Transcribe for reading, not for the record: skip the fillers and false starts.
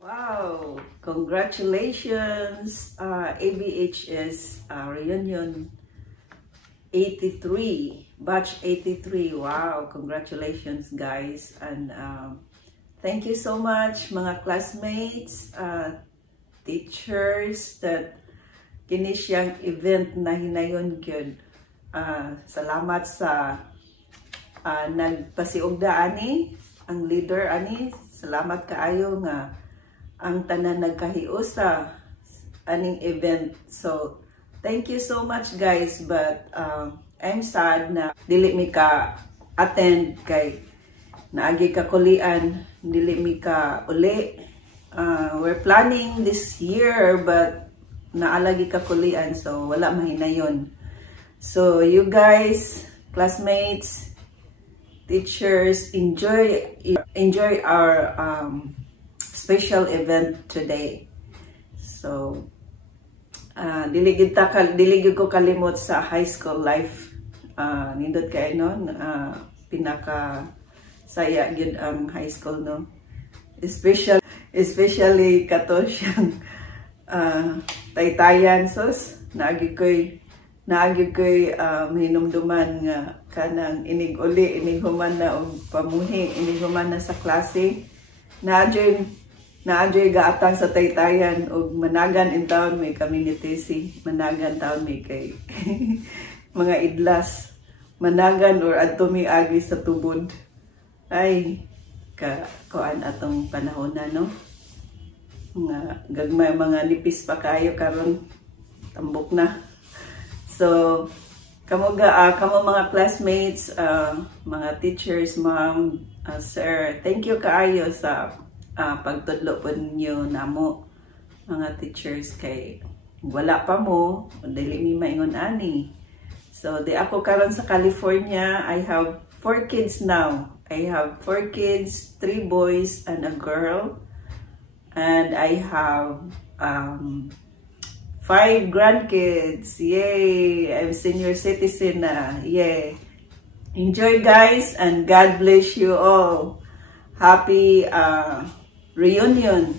Wow! Congratulations, ABHS Reunion 83, Batch 83. Wow! Congratulations, guys. And thank you so much, mga classmates, teachers, that kini siyang event na hinayon gyud. Salamat sa nagpasiugda ani, ang leader ani. Salamat kaayo nga ang tanan nagkahiusa aning event. So thank you so much, guys, but I'm sad na dili mi ka attend kay naagi ka kulian, dili mi ka uli. We're planning this year but naalagi ka kulian, so wala mahinayon. So you guys, classmates, teachers, enjoy our special event today. So dili gid ko kalimot sa high school life. Nindot kay non, pinaka saya gyud ang high school, no, especially kato siyang taytayan. Sos naagi koy hinumduman nga kanang inig human na og pamuhi, inig human na sa klase. Naadyoy gaatang sa taytayan og managan in town may community si managan town may kay mga idlas managan or adto mi agi sa tubod. Ay kuan atong panahon na, no, nga gagmay mga nipis pa kayo karon tambok na. So kamo mga classmates, mga teachers, ma'am, sir, thank you kaayo sa pagtudlo po ninyo namo, mga teachers, kay wala pa mo dili mi maingon ani. So di ako karon sa California. I have 4 kids now. I have 4 kids, 3 boys and a girl, and I have 5 grandkids. Yay! I'm senior citizen na. Yay! Enjoy, guys, and God bless you all. Happy reunion.